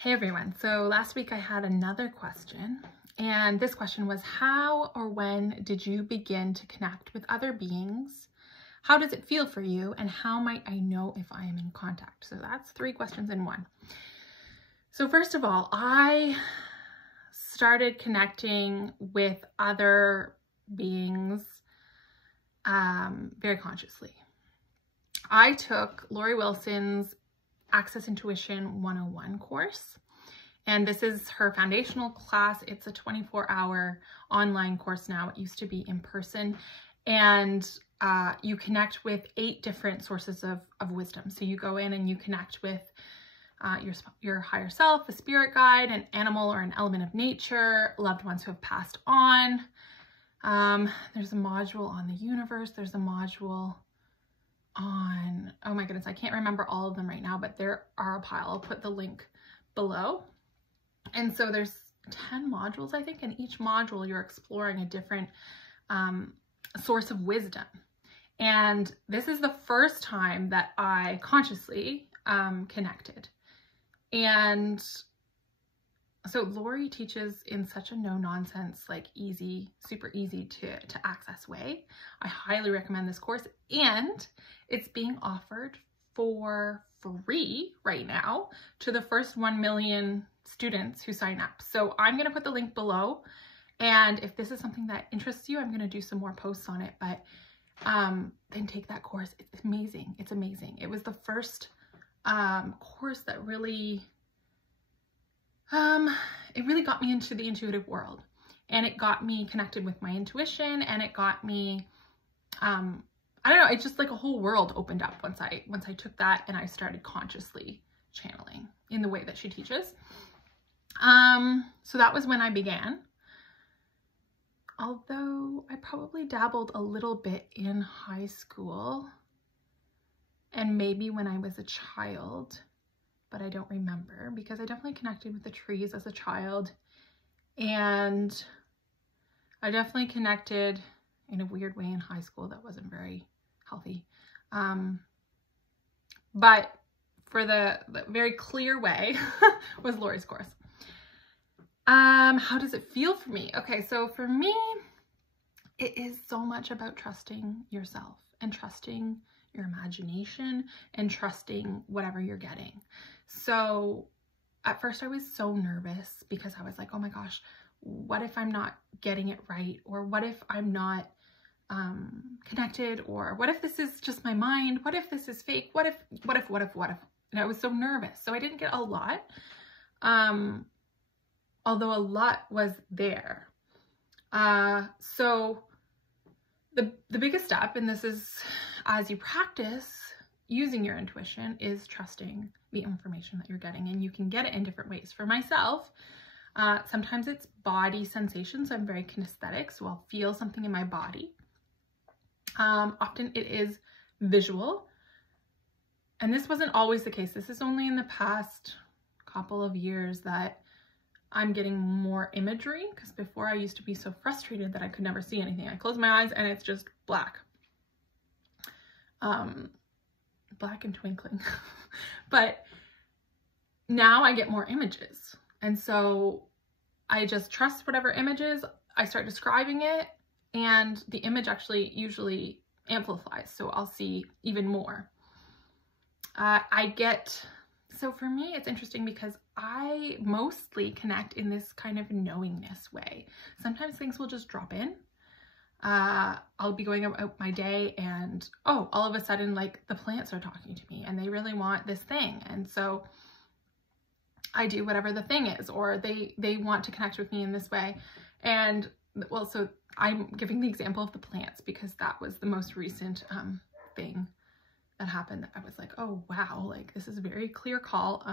Hey everyone, so last week I had another question, and this question was, how or when did you begin to connect with other beings? How does it feel for you, and how might I know if I am in contact? So that's 3 questions in one. So first of all, I started connecting with other beings very consciously. I took Lori Wilson's Access Intuition 101 course. And this is her foundational class. It's a 24-hour online course now. It used to be in person. And you connect with 8 different sources of wisdom. So you go in and you connect with your higher self, a spirit guide, an animal or an element of nature, loved ones who have passed on. There's a module on the universe. There's a module on, oh my goodness, I can't remember all of them right now, but there are a pile. I'll put the link below. And so there's 10 modules, I think, and each module you're exploring a different source of wisdom. And this is the first time that I consciously connected. And so Lori teaches in such a no-nonsense, like easy, super easy to access way. I highly recommend this course, and it's being offered for free right now to the first 1 million students who sign up. So I'm going to put the link below, and if this is something that interests you, I'm going to do some more posts on it, but then take that course. It's amazing. It's amazing. It was the first course that really it really got me into the intuitive world, and it got me connected with my intuition, and it got me, I don't know, it's just like a whole world opened up once I took that and I started consciously channeling in the way that she teaches. So that was when I began. Although I probably dabbled a little bit in high school and maybe when I was a child, but I don't remember, because I definitely connected with the trees as a child, and I definitely connected in a weird way in high school that wasn't very healthy. But for the very clear way was Lori's course. How does it feel for me? Okay, so for me, it is so much about trusting yourself and trusting your imagination and trusting whatever you're getting. So at first I was so nervous because I was like, oh my gosh, what if I'm not getting it right? Or what if I'm not connected? Or what if this is just my mind? What if this is fake? What if? And I was so nervous. So I didn't get a lot, although a lot was there. So the biggest step, and this is as you practice using your intuition, is trusting the information that you're getting, and you can get it in different ways. For myself, sometimes it's body sensations. I'm very kinesthetic, so I'll feel something in my body. Often it is visual, and this wasn't always the case. This is only in the past couple of years that I'm getting more imagery, because before I used to be so frustrated that I could never see anything. I close my eyes and it's just black. Black and twinkling. But now I get more images. And so I just trust whatever images, I start describing it, and the image actually usually amplifies. So I'll see even more. So for me, it's interesting because I mostly connect in this kind of knowingness way. Sometimes things will just drop in. I'll be going about my day and, oh, all of a sudden, like, the plants are talking to me and they really want this thing. And so I do whatever the thing is, or they want to connect with me in this way. And well, so I'm giving the example of the plants because that was the most recent thing that happened. I was like, oh wow, like this is a very clear call.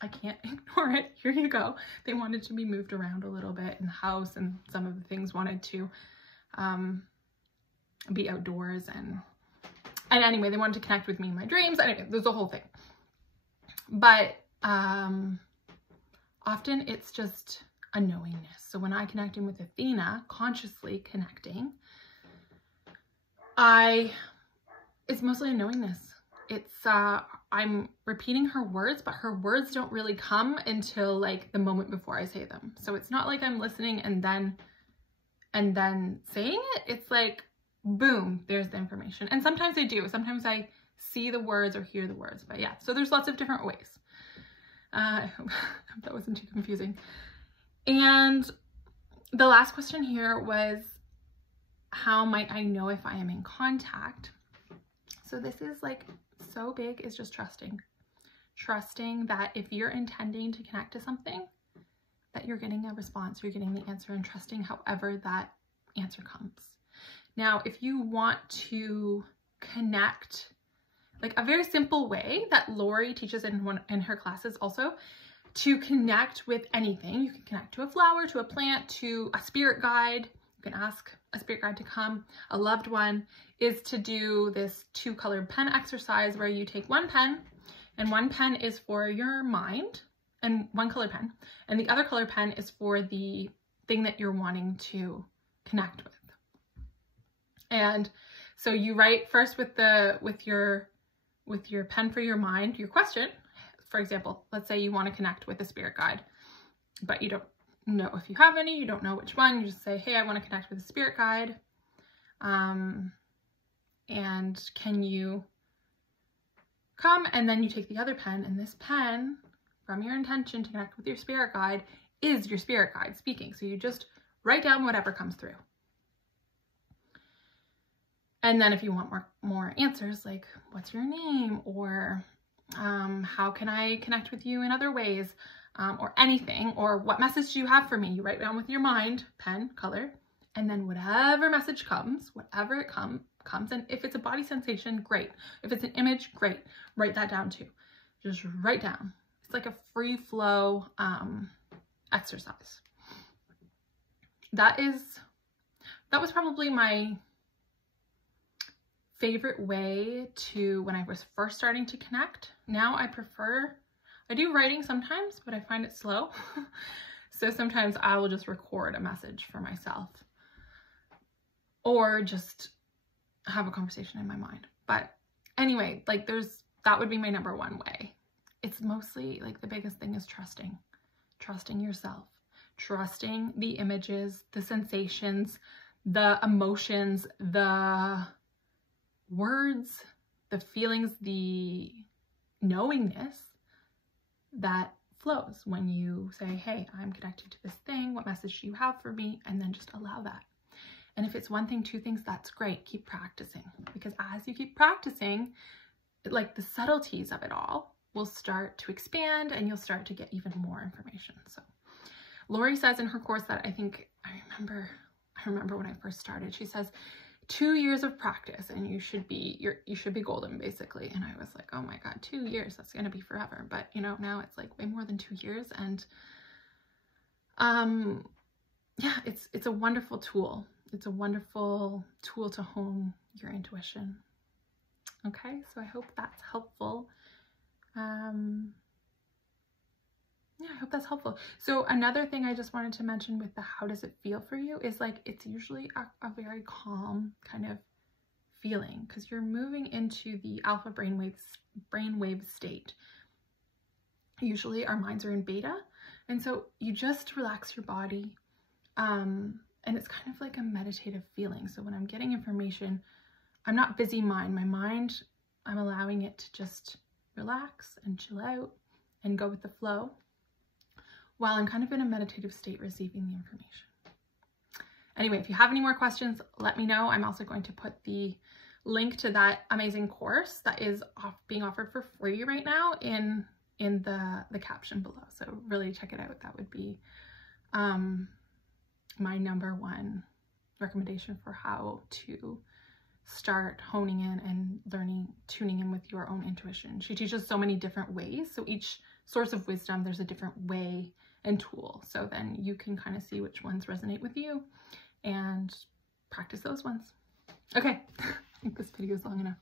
I can't ignore it. Here you go. They wanted to be moved around a little bit in the house, and some of the things wanted to be outdoors, and anyway, they wanted to connect with me in my dreams. Anyway, there's a whole thing. But often it's just a knowingness. So when I connect in with Athena, consciously connecting, it's mostly a knowingness. I'm repeating her words, but her words don't really come until like the moment before I say them. So it's not like I'm listening and then saying it. It's like, boom, there's the information. And sometimes I do. Sometimes I see the words or hear the words, but yeah, so there's lots of different ways. I hope that wasn't too confusing. And the last question here was, how might I know if I am in contact? So this is like so big, is just trusting. Trusting that if you're intending to connect to something, that you're getting a response, you're getting the answer, and trusting however that answer comes. Now, if you want to connect, like a very simple way that Lori teaches in her classes also, to connect with anything. You can connect to a flower, to a plant, to a spirit guide. You can ask a spirit guide to come, a loved one, is to do this 2-colored pen exercise where you take one pen, and one pen is for your mind, and one colored pen, and the other colored pen is for the thing that you're wanting to connect with. And so you write first with your pen for your mind, your question. For example, let's say you want to connect with a spirit guide, but you don't know if you have any, you don't know which one. You just say, hey, I want to connect with a spirit guide. And can you come? And then you take the other pen, and this pen from your intention to connect with your spirit guide is your spirit guide speaking. So you just write down whatever comes through. And then if you want more answers, like what's your name, or how can I connect with you in other ways, or anything, or what message do you have for me? You write down with your mind, pen, color, and then whatever message comes, whatever it comes, and if it's a body sensation, great. If it's an image, great. Write that down too. Just write down. It's like a free flow exercise. That was probably my favorite way to, when I was first starting to connect. Now I do writing sometimes, but I find it slow. So sometimes I will just record a message for myself, or just have a conversation in my mind. But anyway, like that would be my number one way. It's mostly like the biggest thing is trusting yourself, trusting the images, the sensations, the emotions, the words, the feelings, the knowingness that flows when you say, hey, I'm connected to this thing. What message do you have for me? And then just allow that. And if it's one thing, two things, that's great. Keep practicing, because as you keep practicing, like the subtleties of it all will start to expand, and you'll start to get even more information. So Lori says in her course that I remember when I first started, she says 2 years of practice and you should be golden, basically. And I was like, oh my God, 2 years, that's gonna be forever. But you know, now it's like way more than 2 years. And yeah, it's a wonderful tool. It's a wonderful tool to hone your intuition. Okay, so I hope that's helpful. Yeah, I hope that's helpful. So another thing I just wanted to mention with the how does it feel for you is like, it's usually a very calm kind of feeling, because you're moving into the alpha brainwave state. Usually our minds are in beta, and so you just relax your body, and it's kind of like a meditative feeling. So when I'm getting information, I'm not busy my mind, I'm allowing it to just relax and chill out and go with the flow, while I'm kind of in a meditative state receiving the information. Anyway, if you have any more questions, let me know. I'm also going to put the link to that amazing course that is being offered for free right now in the caption below. So really check it out. That would be my number one recommendation for how to start honing in and tuning in with your own intuition. She teaches so many different ways. So each source of wisdom, there's a different way and tool. So then you can kind of see which ones resonate with you and practice those ones. Okay, I think this video is long enough.